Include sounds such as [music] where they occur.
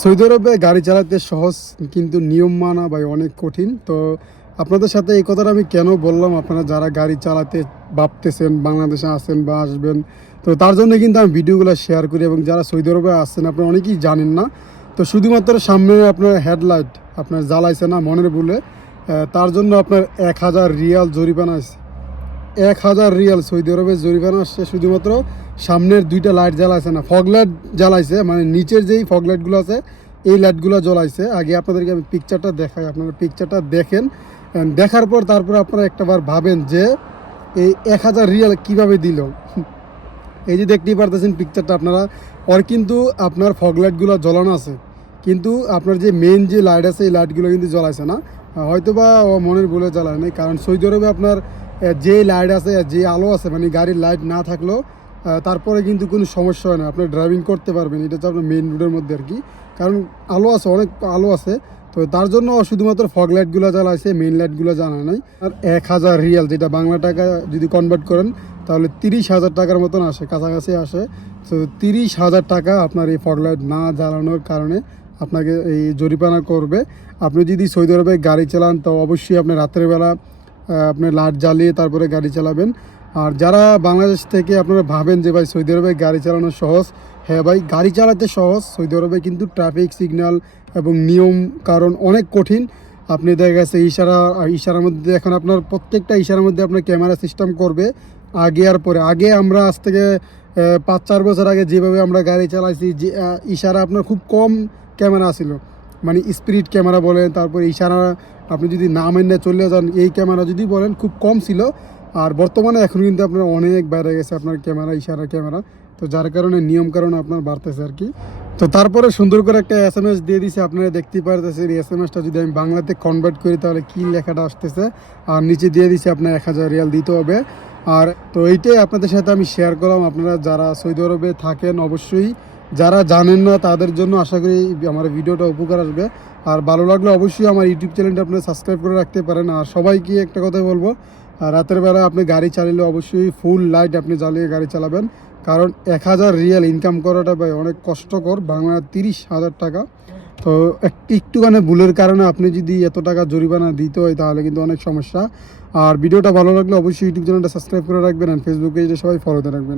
Saudi আরবে গাড়ি চালাতে সহজ কিন্তু নিয়ম মানা ভাই অনেক কঠিন। তো আপনাদের সাথে এই কথাটা আমি কেন বললাম? আপনারা যারা গাড়ি চালাতে ভাবতেছেন, বাংলাদেশে আসেন বা আসবেন, তো তার জন্য কিন্তু আমি ভিডিওগুলো শেয়ার করি এবং যারা সৌদি আরবে আসছেন আপনারা অনেকেই জানেন না। তো শুধুমাত্র সামনে আপনার হেডলাইট আপনার জ্বালাইছে না মনের বলে তার জন্য আপনার এক হাজার রিয়াল জরিমানা আছে। এক হাজার রিয়াল সৌদি আরবের জরিমানা আসছে শুধুমাত্র। সামনের দুইটা লাইট জ্বালাইছে না, ফগ লাইট জ্বালাইছে মানে নিচের যেই ফগ লাইটগুলো আছে, এই লাইটগুলো জ্বলাইছে। আগে আপনাদেরকে আমি পিকচারটা দেখাই, আপনারা পিকচারটা দেখেন। দেখার পর তারপরে আপনারা একটাবার ভাবেন যে, এই এক হাজার রিয়াল কীভাবে দিল? [laughs] এই যে দেখতেই পারতেছেন পিকচারটা আপনারা। ওর কিন্তু আপনার ফগ লাইটগুলো জ্বলানো আছে। কিন্তু আপনার যে মেন যে লাইট আছে, এই লাইটগুলো কিন্তু জ্বলাইছে না। হয়তো বা মনের বলে জ্বালায় নাই, কারণ সৌদি আরবে আপনার যে লাইট আছে যে আলো আছে মানে গাড়ির লাইট না থাকলেও তারপরে কিন্তু কোনো সমস্যা হয় না। আপনি ড্রাইভিং করতে পারবেন এটা হচ্ছে আপনার মেন রোডের মধ্যে আর কি। কারণ আলো আছে অনেক আলো আছে। তো তার জন্য শুধুমাত্র ফগ লাইটগুলো জ্বালাইছে মেইন লাইটগুলো জানা নাই। আর এক হাজার রিয়াল যেটা বাংলা টাকা যদি কনভার্ট করেন তাহলে তিরিশ হাজার টাকার মতন আসে কাছাকাছি আসে। তো তিরিশ হাজার টাকা আপনার এই ফগ লাইট না জ্বালানোর কারণে আপনাকে এই জরিমানা করবে। আপনি যদি সৌদি আরবে গাড়ি চালান তো অবশ্যই আপনি রাতের বেলা আহ, আপনি লাট জ্বালিয়ে তারপরে গাড়ি চালাবেন। আর যারা বাংলাদেশ থেকে আপনারা ভাবেন যে, ভাই, সৌদি আরবে গাড়ি চালানো সহজ। হ্যাঁ ভাই, গাড়ি চালাতে সহজ। সৌদি আরবে কিন্তু ট্রাফিক সিগন্যাল এবং নিয়ম কারণ অনেক কঠিন। আপনি দেখা গেছে ইশারা, ইশারার মধ্যে এখন আপনার প্রত্যেকটা ইশারার মধ্যে আপনার ক্যামেরা সিস্টেম করবে। আগে আর পরে। আগে আমরা আজ থেকে পাঁচ, চার বছর আগে যেভাবে আমরা গাড়ি চালাইছি, যে ইশারা আপনার খুব কম ক্যামেরা ছিল। মানে স্পিরিট ক্যামেরা বলেন, তারপর ইশারা, আপনি যদি না মেনে চলে যান, এই ক্যামেরা যদি বলেন, খুব কম ছিল। আর বর্তমানে এখন কিন্তু আপনার অনেক বাইরে গেছে আপনার ক্যামেরা, ইশারা ক্যামেরা। তো যার কারণে নিয়ম কারণে আপনার বাড়তেছে আর কি। তো তারপরে সুন্দর করে একটা এস এম এস দিয়ে দিছে, আপনারা দেখতেই এই এস এম এসটা যদি আমি বাংলাতে কনভার্ট করি, তাহলে কি লেখাটা আসতেছে? আর নিচে দিয়ে দিছে আপনার এক হাজার রিয়াল দিতে হবে। আর তো এইটাই আপনাদের সাথে আমি শেয়ার করলাম। আপনারা যারা সৌদি আরবে থাকেন, অবশ্যই যারা জানেন না, তাদের জন্য আশা করি আমার ভিডিওটা উপকার আসবে। আর ভালো লাগলে অবশ্যই আমার ইউটিউব চ্যানেলটা আপনারা সাবস্ক্রাইব করে রাখতে পারেন। আর সবাইকে একটা কথা বলব রাতের বেলা আপনি গাড়ি চালালে অবশ্যই ফুল লাইট আপনি জ্বালিয়ে গাড়ি চালাবেন। কারণ এক হাজার রিয়াল ইনকাম করাটা ভাই অনেক কষ্টকর বাংলা তিরিশ হাজার টাকা। তো একটু একটুখানি ভুলের কারণে আপনি যদি এত টাকা জরিমানা দিতে হয়, তাহলে কিন্তু অনেক সমস্যা। আর ভিডিওটা ভালো লাগলে অবশ্যই ইউটিউব চ্যানেলটা সাবস্ক্রাইব করে রাখবেন। আর ফেসবুক সবাই ফলোতে রাখবেন।